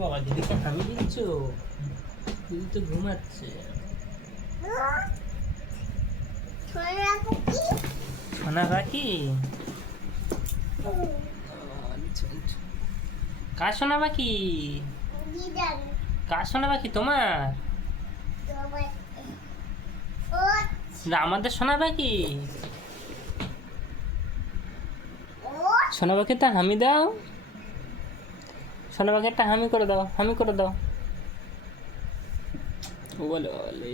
বাবা দিদিকে হামি দিচ্ছ? দিদি তো ঘুমাচ্ছে। সোনা পাখি? কার সোনা পাখি? কার সোনা পাখি তোমার? আমাদের সোনা পাখি। সোনা পাখি তা হামি দাও। সোনা পাখি একটা হামি করে দাও, হামি করে দাও। ও বলে বলে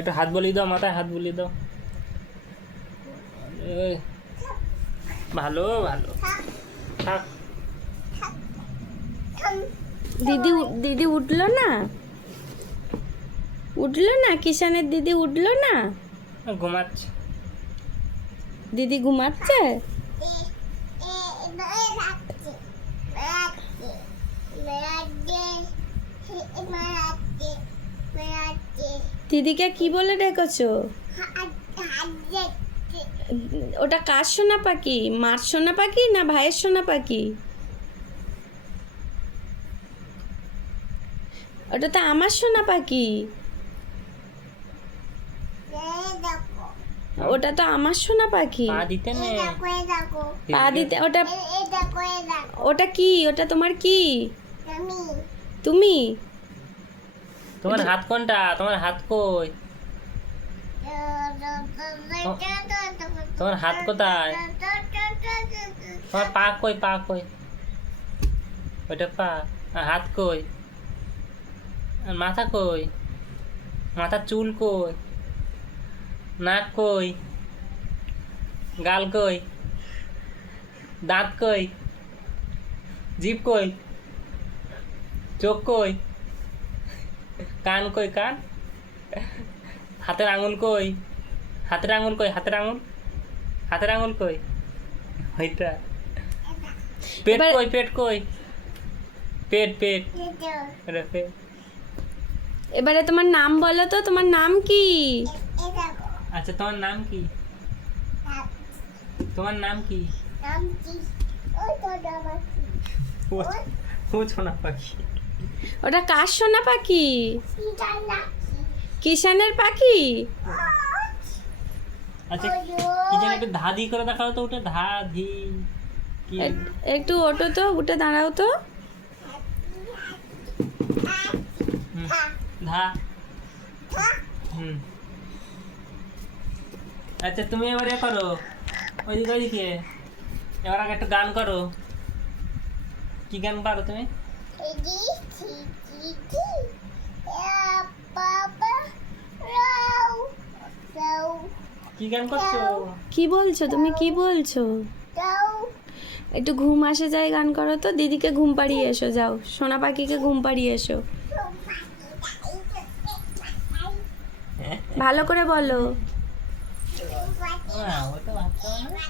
একটু হাত বলিয়ে দাও, মাথায় হাত বলিয়ে দাও। ভালো ভালো থাক। দিদি দিদি উঠলো না? উঠলো না? কিষানের দিদি উঠলো না? ঘুমাচ্ছে। দিদি ঘুমাচ্ছে? দিদিকে কি বলে ডেকেছো? ওটা কার সোনা পাখি? মার সোনা পাখি না ভাইয়ের সোনা পাখি? ওটা তো আমার সোনা পাখি। ওটা তো আমার সোনা পাখি। পা দিতে নে। পা দিতে? ওটা ওটা কি? ওটা তোমার কি? তুমি? তোমার হাত কোনটা? তোমার হাত কই? তোমার হাত কোথায়? তোমার পা কই? পা কই? ওইটা পা। আর হাত কই? আর মাথা কই? মাথার চুল কই? নাক কই? গাল কই? দাঁত কই? জিভ কই? চোখ কই? কান কই? কান? হাতের আঙুল কই? হাতের আঙুল কই? হাতের আঙুল? হাতের আঙুল কই? ওইটা। পেট কই? পেট কই? পেট পেট। এটা পেট। এবারে তোমার নাম বলো তো, তোমার নাম কি? আচ্ছা তোমার নাম কি? তোমার নাম কি? ও সোনা পাখি। ওটা কার সোনা পাখি? কিষানের পাখি? আচ্ছা কি যেন একটু ধা দি করে দেখাও তো, ওটা ধা ধি কি? একটু ওঠো তো, উঠে দাঁড়াও তো। ধা। হুম। আচ্ছা তুমি এবার এ করো, ওইদিকে ওইদিকে। এবার আগে একটা গান করো। কি গান পারো তুমি? কি গান করছো? কি বলছো তুমি? কি বলছো? একটু ঘুম আসে যায়, গান করো তো। দিদিকে ঘুম পাড়িয়ে এসো, যাও সোনা পাখিকে ঘুম পাড়িয়ে এসো। ভালো করে বলো। ও তো ভাবছো না।